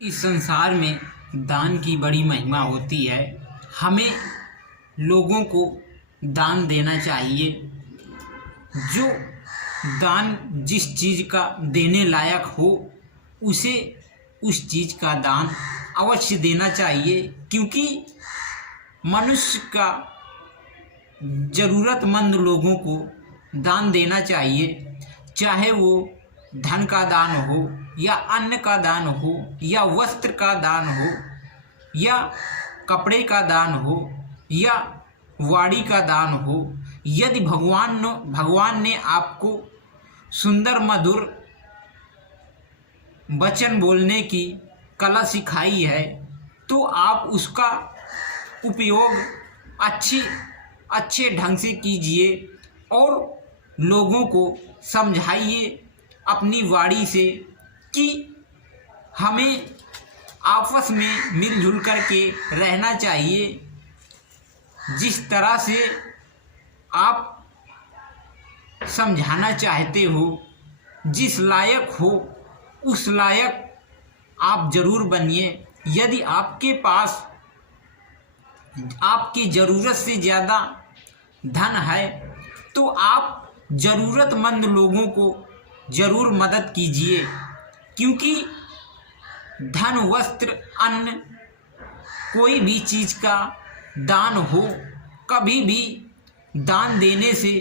इस संसार में दान की बड़ी महिमा होती है। हमें लोगों को दान देना चाहिए। जो दान जिस चीज़ का देने लायक हो उसे उस चीज़ का दान अवश्य देना चाहिए, क्योंकि मनुष्य का ज़रूरतमंद लोगों को दान देना चाहिए। चाहे वो धन का दान हो या अन्न का दान हो या वस्त्र का दान हो या कपड़े का दान हो या वाणी का दान हो। यदि भगवान ने आपको सुंदर मधुर वचन बोलने की कला सिखाई है तो आप उसका उपयोग अच्छे ढंग से कीजिए और लोगों को समझाइए अपनी वाणी से कि हमें आपस में मिलजुल कर के रहना चाहिए। जिस तरह से आप समझाना चाहते हो, जिस लायक हो उस लायक आप ज़रूर बनिए। यदि आपके पास आपकी ज़रूरत से ज़्यादा धन है तो आप ज़रूरतमंद लोगों को ज़रूर मदद कीजिए, क्योंकि धन, वस्त्र, अन्न, कोई भी चीज़ का दान हो, कभी भी दान देने से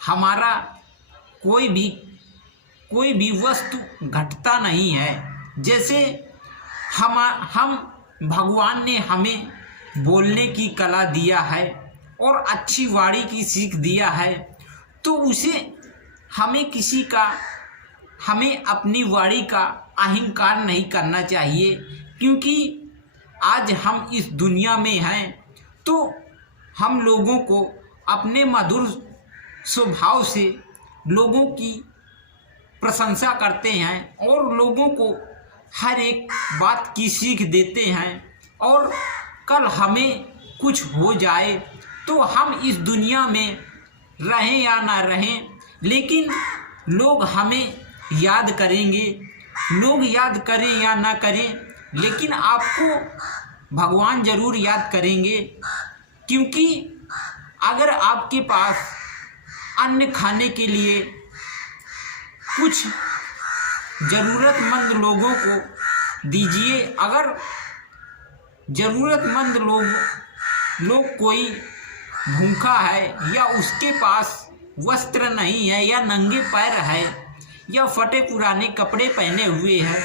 हमारा कोई भी वस्तु घटता नहीं है। जैसे हम भगवान ने हमें बोलने की कला दिया है और अच्छी वाणी की सीख दिया है, तो उसे हमें अपनी वाणी का अहंकार नहीं करना चाहिए। क्योंकि आज हम इस दुनिया में हैं तो हम लोगों को अपने मधुर स्वभाव से लोगों की प्रशंसा करते हैं और लोगों को हर एक बात की सीख देते हैं। और कल हमें कुछ हो जाए तो हम इस दुनिया में रहें या ना रहें, लेकिन लोग हमें याद करेंगे। लोग याद करें या ना करें, लेकिन आपको भगवान ज़रूर याद करेंगे। क्योंकि अगर आपके पास अन्न खाने के लिए कुछ ज़रूरतमंद लोगों को दीजिए। अगर ज़रूरतमंद लोग कोई भूखा है या उसके पास वस्त्र नहीं है या नंगे पैर है या फटे पुराने कपड़े पहने हुए हैं,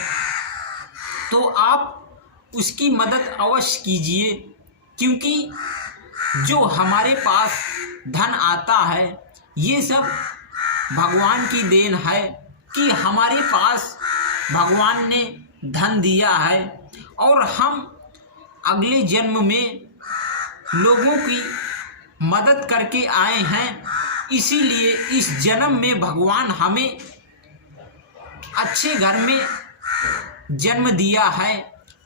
तो आप उसकी मदद अवश्य कीजिए। क्योंकि जो हमारे पास धन आता है ये सब भगवान की देन है कि हमारे पास भगवान ने धन दिया है और हम अगले जन्म में लोगों की मदद करके आए हैं। इसीलिए इस जन्म में भगवान हमें अच्छे घर में जन्म दिया है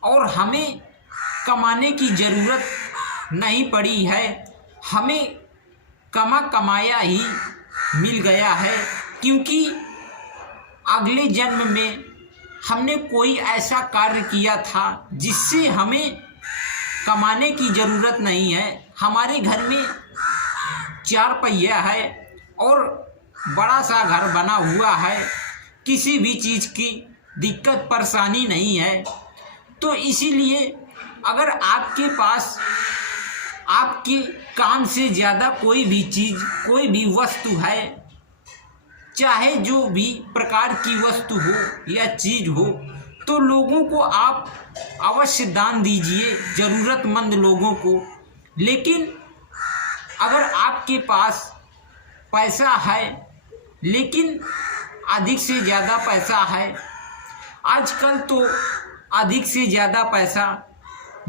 और हमें कमाने की ज़रूरत नहीं पड़ी है। हमें कमाया ही मिल गया है, क्योंकि अगले जन्म में हमने कोई ऐसा कार्य किया था जिससे हमें कमाने की ज़रूरत नहीं है। हमारे घर में 4 पहिया है और बड़ा सा घर बना हुआ है, किसी भी चीज़ की दिक्कत परेशानी नहीं है। तो इसीलिए अगर आपके पास आपके काम से ज़्यादा कोई भी चीज़, कोई भी वस्तु है, चाहे जो भी प्रकार की वस्तु हो या चीज़ हो, तो लोगों को आप अवश्य दान दीजिए, ज़रूरतमंद लोगों को। लेकिन अगर आपके पास पैसा है लेकिन अधिक से ज़्यादा पैसा है, आजकल तो अधिक से ज़्यादा पैसा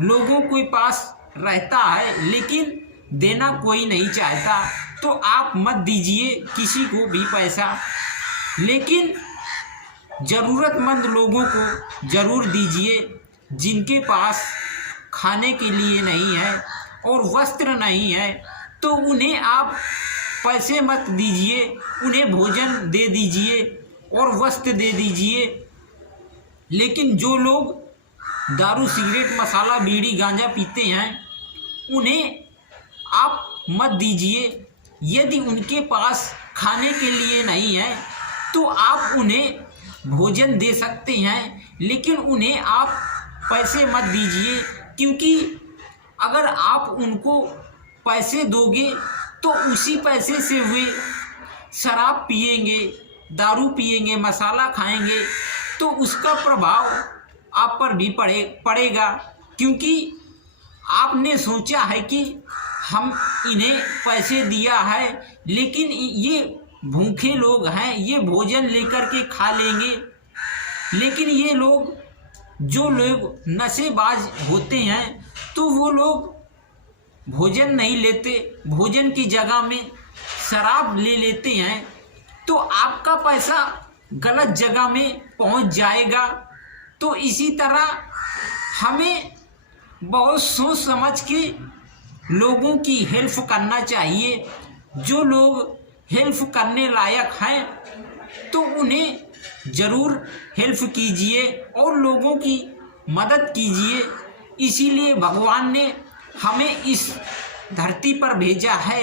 लोगों के पास रहता है लेकिन देना कोई नहीं चाहता, तो आप मत दीजिए किसी को भी पैसा। लेकिन ज़रूरतमंद लोगों को ज़रूर दीजिए। जिनके पास खाने के लिए नहीं है और वस्त्र नहीं है तो उन्हें आप पैसे मत दीजिए, उन्हें भोजन दे दीजिए और वस्त्र दे दीजिए। लेकिन जो लोग दारू सिगरेट मसाला बीड़ी गांजा पीते हैं उन्हें आप मत दीजिए। यदि उनके पास खाने के लिए नहीं है तो आप उन्हें भोजन दे सकते हैं, लेकिन उन्हें आप पैसे मत दीजिए, क्योंकि अगर आप उनको पैसे दोगे तो उसी पैसे से वे शराब पिएंगे, दारू पिएंगे, मसाला खाएंगे, तो उसका प्रभाव आप पर भी पड़ेगा। क्योंकि आपने सोचा है कि हम इन्हें पैसे दिया है, लेकिन ये भूखे लोग हैं, ये भोजन लेकर के खा लेंगे। लेकिन ये लोग, जो लोग नशेबाज होते हैं, तो वो लोग भोजन नहीं लेते, भोजन की जगह में शराब ले लेते हैं, तो आपका पैसा गलत जगह में पहुंच जाएगा। तो इसी तरह हमें बहुत सोच समझ के लोगों की हेल्प करना चाहिए। जो लोग हेल्प करने लायक हैं तो उन्हें ज़रूर हेल्प कीजिए और लोगों की मदद कीजिए। इसीलिए भगवान ने हमें इस धरती पर भेजा है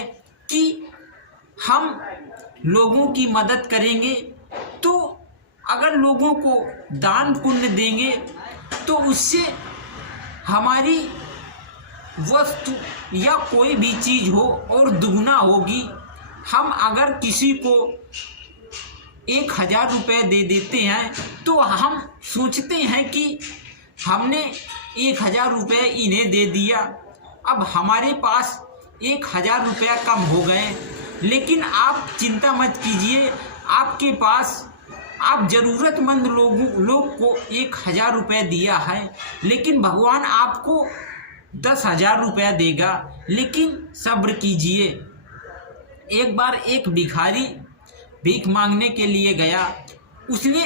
कि हम लोगों की मदद करेंगे। तो अगर लोगों को दान पुण्य देंगे तो उससे हमारी वस्तु या कोई भी चीज़ हो और दुगना होगी। हम अगर किसी को 1000 रुपये दे देते हैं तो हम सोचते हैं कि हमने 1000 रुपये इन्हें दे दिया, अब हमारे पास 1000 रुपया कम हो गए। लेकिन आप चिंता मत कीजिए, आपके पास आप ज़रूरतमंद लोग को 1000 रुपये दिया है, लेकिन भगवान आपको 10,000 रुपया देगा। लेकिन सब्र कीजिए। एक बार एक भिखारी भीख मांगने के लिए गया। उसने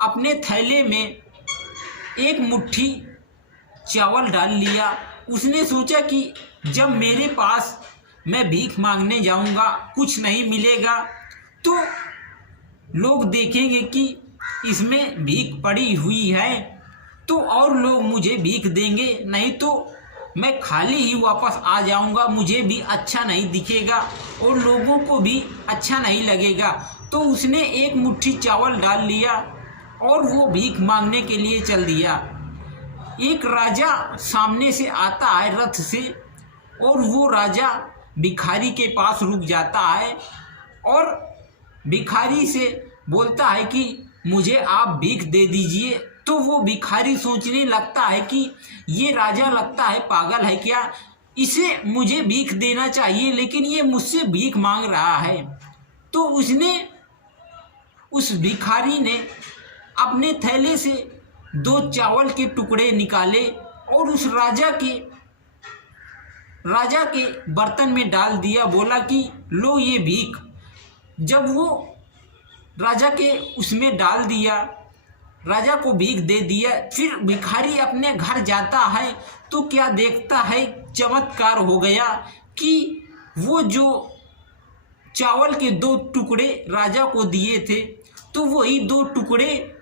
अपने थैले में एक मुट्ठी चावल डाल लिया। उसने सोचा कि जब मेरे पास मैं भीख मांगने जाऊंगा, कुछ नहीं मिलेगा, तो लोग देखेंगे कि इसमें भीख पड़ी हुई है तो और लोग मुझे भीख देंगे, नहीं तो मैं खाली ही वापस आ जाऊंगा, मुझे भी अच्छा नहीं दिखेगा और लोगों को भी अच्छा नहीं लगेगा। तो उसने एक मुट्ठी चावल डाल लिया और वो भीख मांगने के लिए चल दिया। एक राजा सामने से आता है रथ से, और वो राजा भिखारी के पास रुक जाता है और भिखारी से बोलता है कि मुझे आप भीख दे दीजिए। तो वो भिखारी सोचने लगता है कि ये राजा लगता है पागल है क्या, इसे मुझे भीख देना चाहिए, लेकिन ये मुझसे भीख मांग रहा है। तो उस भिखारी ने अपने थैले से 2 चावल के टुकड़े निकाले और उस राजा के बर्तन में डाल दिया। बोला कि लो ये भीख। जब वो राजा के उसमें डाल दिया, राजा को भीख दे दिया, फिर भिखारी अपने घर जाता है तो क्या देखता है, चमत्कार हो गया कि वो जो चावल के 2 टुकड़े राजा को दिए थे तो वही 2 टुकड़े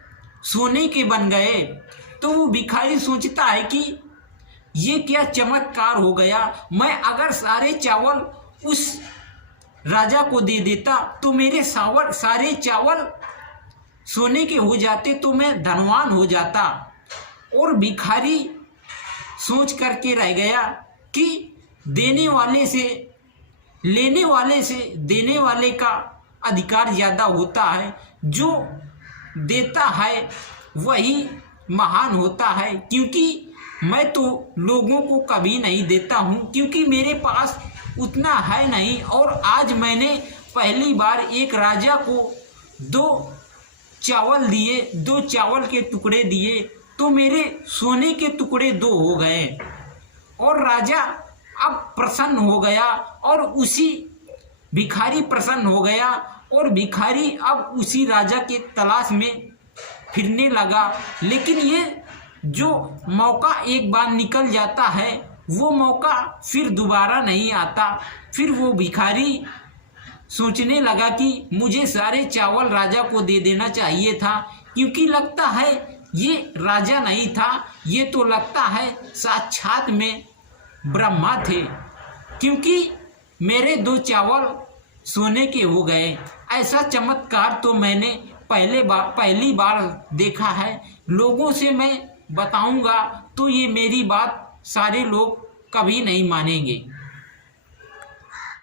सोने के बन गए। तो वो भिखारी सोचता है कि ये क्या चमत्कार हो गया, मैं अगर सारे चावल उस राजा को दे देता तो मेरे सारे चावल सोने के हो जाते, तो मैं धनवान हो जाता। और भिखारी सोच करके रह गया कि देने वाले से लेने वाले से देने वाले का अधिकार ज़्यादा होता है, जो देता है वही महान होता है। क्योंकि मैं तो लोगों को कभी नहीं देता हूँ, क्योंकि मेरे पास उतना है नहीं, और आज मैंने पहली बार एक राजा को 2 चावल दिए, 2 चावल के टुकड़े दिए, तो मेरे सोने के टुकड़े 2 हो गए। और राजा अब प्रसन्न हो गया और उसी भिखारी प्रसन्न हो गया, और भिखारी अब उसी राजा के तलाश में फिरने लगा। लेकिन ये जो मौका एक बार निकल जाता है वो मौका फिर दोबारा नहीं आता। फिर वो भिखारी सोचने लगा कि मुझे सारे चावल राजा को दे देना चाहिए था, क्योंकि लगता है ये राजा नहीं था, ये तो लगता है साक्षात में ब्रह्मा थे, क्योंकि मेरे 2 चावल सोने के हो गए। ऐसा चमत्कार तो मैंने पहली बार देखा है। लोगों से मैं बताऊंगा तो ये मेरी बात सारे लोग कभी नहीं मानेंगे।